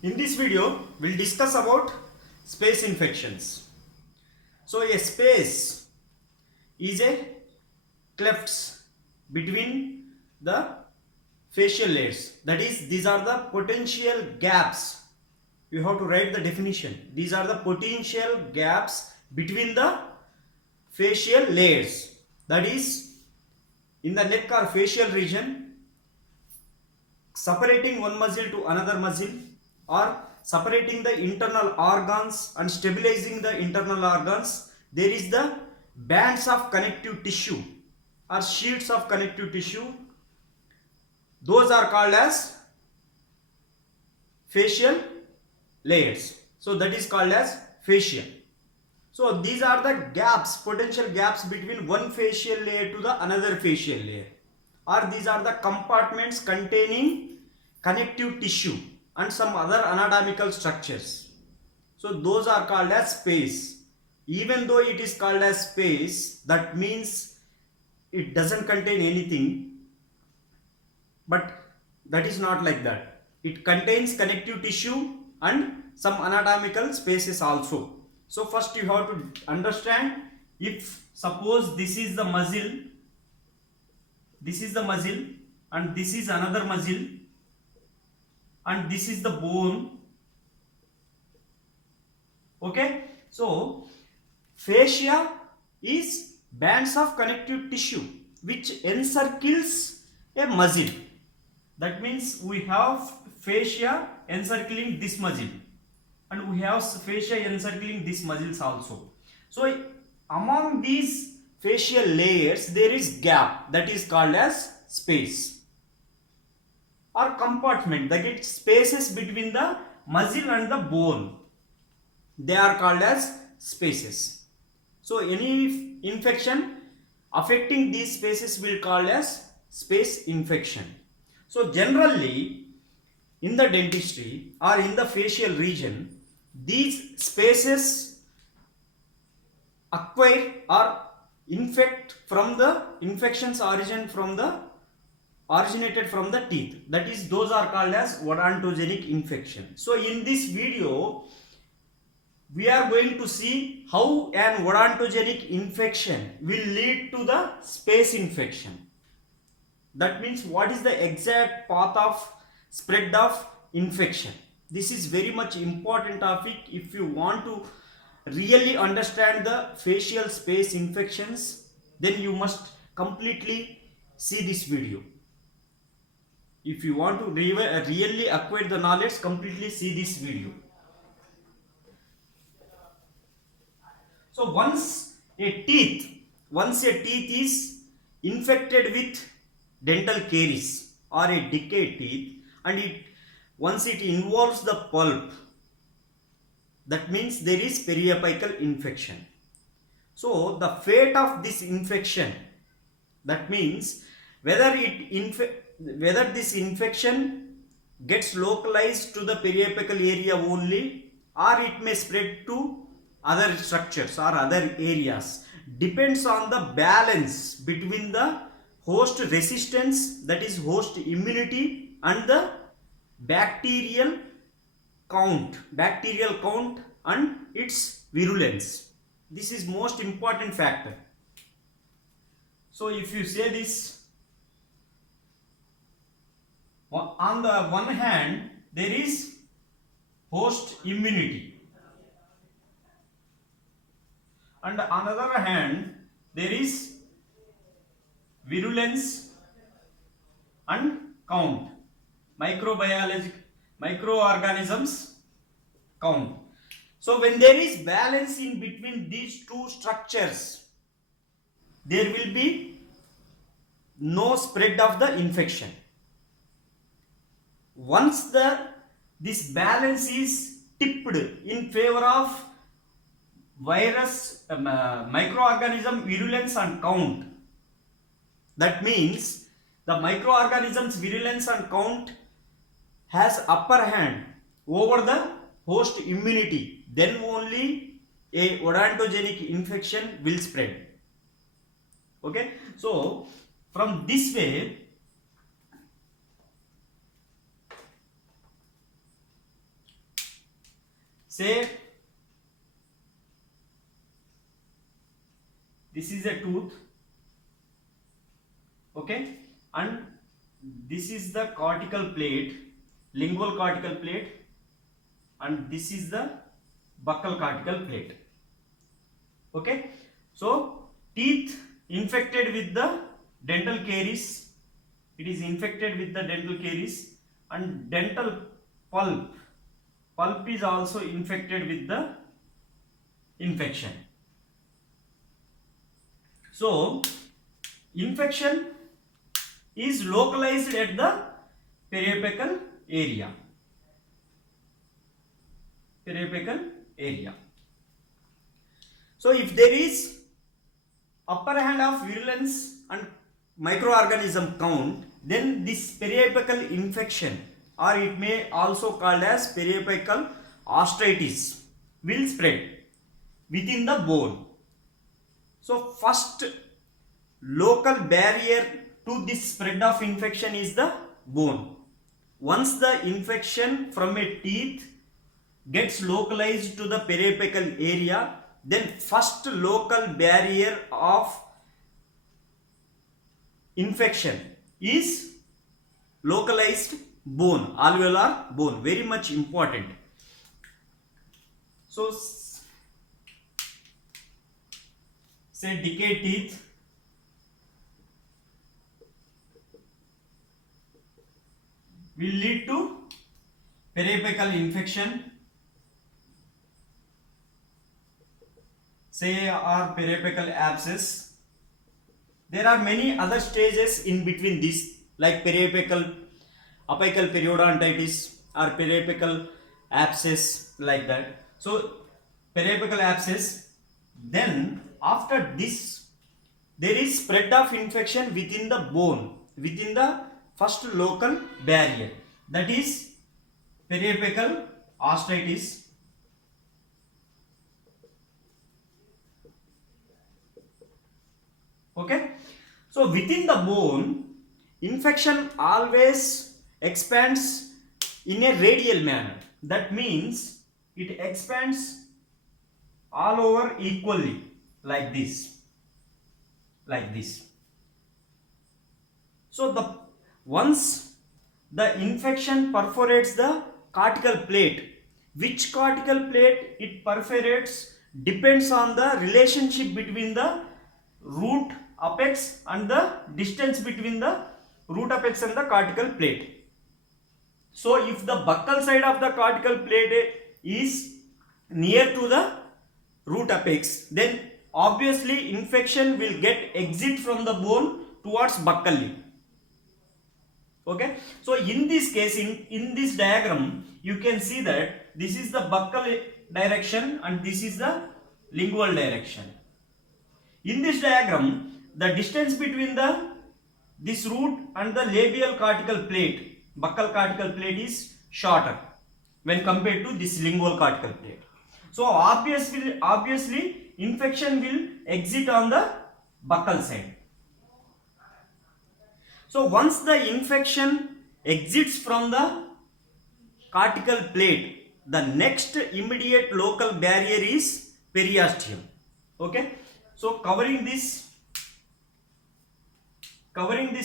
In this video, we'll discuss about space infections. So a space is a clefts between the facial layers. That is, these are the potential gaps. You have to write the definition. These are the potential gaps between the facial layers. That is, in the neck or facial region, separating one muscle to another muscle, or separating the internal organs and stabilizing the internal organs, there is the bands of connective tissue or sheets of connective tissue. Those are called as facial layers. So that is called as fascia. So these are the gaps, potential gaps between one facial layer to the another facial layer, or these are the compartments containing connective tissue and some other anatomical structures. So those are called as space. Even though it is called as space, that means it doesn't contain anything, but that is not like that. It contains connective tissue and some anatomical spaces also. So first you have to understand, if suppose this is the muscle, and this is another muscle, and this is the bone. Okay, so fascia is bands of connective tissue which encircles a muscle. That means we have fascia encircling this muscle, and we have fascia encircling these muscles also. So among these facial layers there is gap, that is called as space, or compartment, that is spaces between the muscle and the bone. They are called as spaces. So any infection affecting these spaces will called as space infection. So generally in the dentistry or in the facial region, these spaces acquire or infect from the infections originated from the teeth. That is, those are called as odontogenic infection. So in this video we are going to see how an odontogenic infection will lead to the space infection. That means what is the exact path of spread of infection. This is very much important topic. If you want to really understand the facial space infections, then you must completely see this video. If you want to really acquire the knowledge, completely see this video. So once a teeth is infected with dental caries or a decayed teeth, and once it involves the pulp, that means there is periapical infection. So the fate of this infection, that means whether this infection gets localized to the periapical area only, or it may spread to other structures or other areas, depends on the balance between the host resistance, that is host immunity, and the bacterial count and its virulence. This is most important factor. So if you say this, on the one hand there is host immunity, and on the other hand there is virulence and count, microorganisms count. So when there is balance in between these two structures, there will be no spread of the infection. Once this balance is tipped in favor of microorganism virulence and count, that means the microorganisms virulence and count has upper hand over the host immunity, then only a odontogenic infection will spread. Okay, so from this way say this is a tooth, okay, and this is the cortical plate, lingual cortical plate, and this is the buccal cortical plate, okay. So teeth infected with the dental caries, it is infected with the dental caries, and dental pulp is also infected with the infection. So infection is localized at the periapical area. So if there is upper hand of virulence and microorganism count, then this periapical infection, or it may also called as periapical osteitis, will spread within the bone. So first local barrier to this spread of infection is the bone. Once the infection from a teeth gets localized to the periapical area, then first local barrier of infection is localized bone, alveolar bone, very much important. So say decayed teeth, will lead to periapical infection, say, or periapical abscess. There are many other stages in between this, like periapical apical periodontitis or periapical abscess, like that. So periapical abscess, then after this there is spread of infection within the bone, within the first local barrier, that is periapical osteitis. Okay, so within the bone, infection always expands in a radial manner. That means it expands all over equally, like this, like this. So once the infection perforates the cortical plate, which cortical plate it perforates depends on the relationship between the root apex and the distance between the root apex and the cortical plate. So if the buccal side of the cortical plate is near to the root apex, then obviously infection will get exit from the bone towards buccally. Okay, so in this case, in this diagram, you can see that this is the buccal direction and this is the lingual direction. In this diagram, the distance between this root and the labial cortical plate, buccal cortical plate, is shorter when compared to this lingual cortical plate. So obviously infection will exit on the buccal side. So once the infection exits from the cortical plate, the next immediate local barrier is periosteum. Okay, so covering this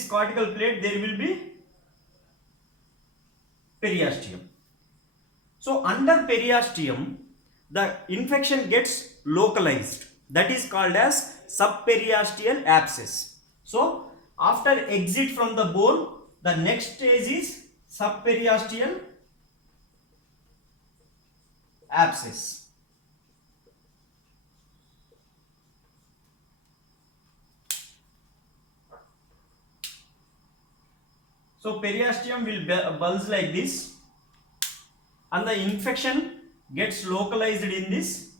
cortical plate, there will be periosteum. So under periosteum, the infection gets localized, that is called as subperiosteal abscess. So after exit from the bone, the next stage is subperiosteal abscess. So periosteum will bulge like this, and the infection gets localized in this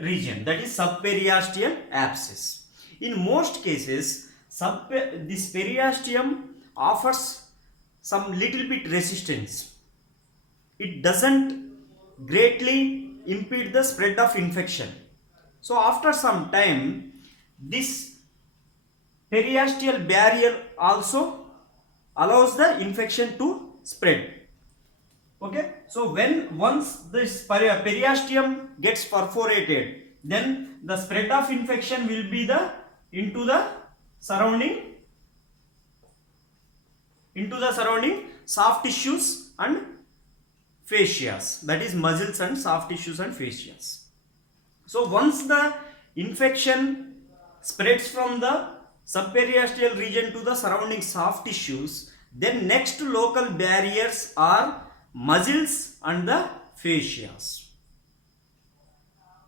region, that is subperiosteal abscess. In most cases, this periosteum offers some little bit resistance. It doesn't greatly impede the spread of infection. So after some time, this periosteal barrier also allows the infection to spread. Okay, So once this periosteum gets perforated, then the spread of infection will be into the surrounding soft tissues and fascias, that is muscles and soft tissues and fascias. So once the infection spreads from the subperiosteal region to the surrounding soft tissues, then next local barriers are muscles and the fascias.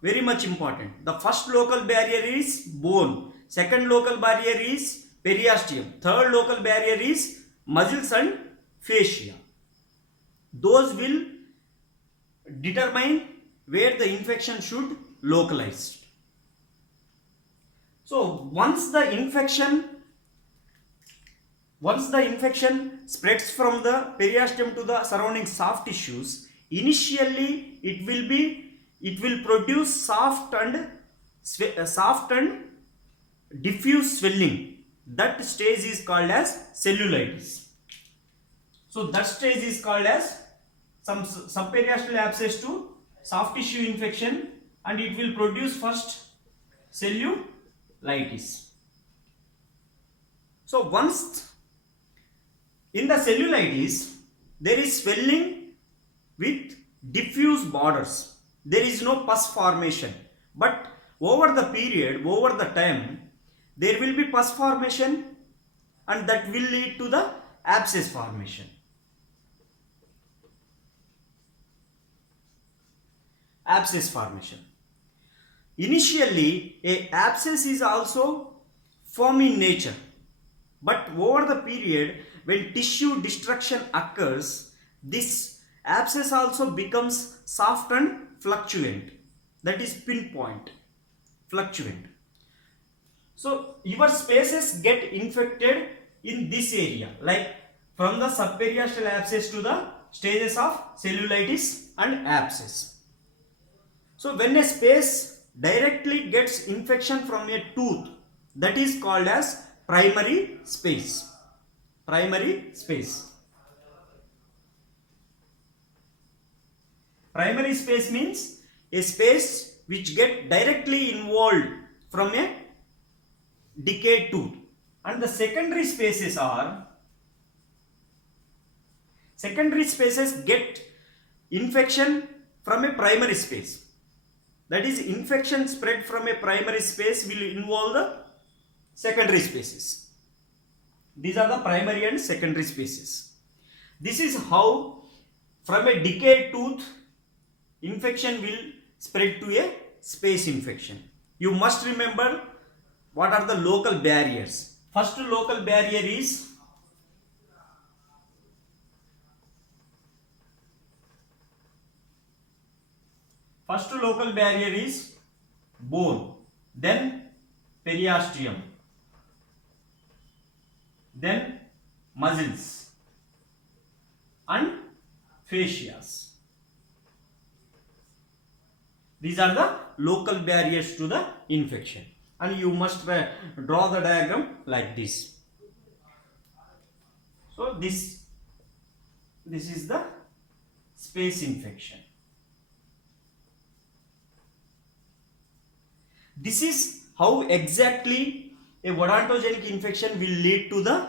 Very much important. The first local barrier is bone, second local barrier is periosteum, third local barrier is muscles and fascia. Those will determine where the infection should localize. So once the infection spreads from the periosteum to the surrounding soft tissues, initially it will produce soft and diffuse swelling. That stage is called as cellulitis. So that stage is called as some subperiosteal abscess to soft tissue infection, and it will produce first cellulitis. So once in the cellulitis, there is swelling with diffuse borders. There is no pus formation, but over the time, there will be pus formation, and that will lead to the abscess formation. Initially, a abscess is also firm in nature, but over the period, when tissue destruction occurs, this abscess also becomes soft and fluctuant. That is pinpoint, fluctuant. So your spaces get infected in this area, like from the subperiosteal abscess to the stages of cellulitis and abscess. So when a space directly gets infection from a tooth, that is called as primary space. Primary space means a space which get directly involved from a decayed tooth. And the secondary spaces get infection from a primary space. That is, infection spread from a primary space will involve the secondary spaces. These are the primary and secondary spaces. This is how from a decayed tooth infection will spread to a space infection. You must remember what are the local barriers. First local barrier is bone, then periosteum, then muscles and fascias. These are the local barriers to the infection, and you must draw the diagram like this. So this is the space infection. This is how exactly a odontogenic infection will lead to the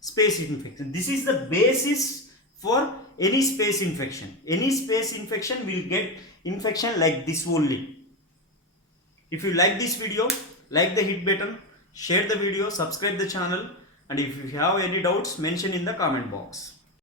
space infection. This is the basis for any space infection. Any space infection will get infection like this only. If you like this video, like the hit button, share the video, subscribe the channel, and if you have any doubts, mention in the comment box.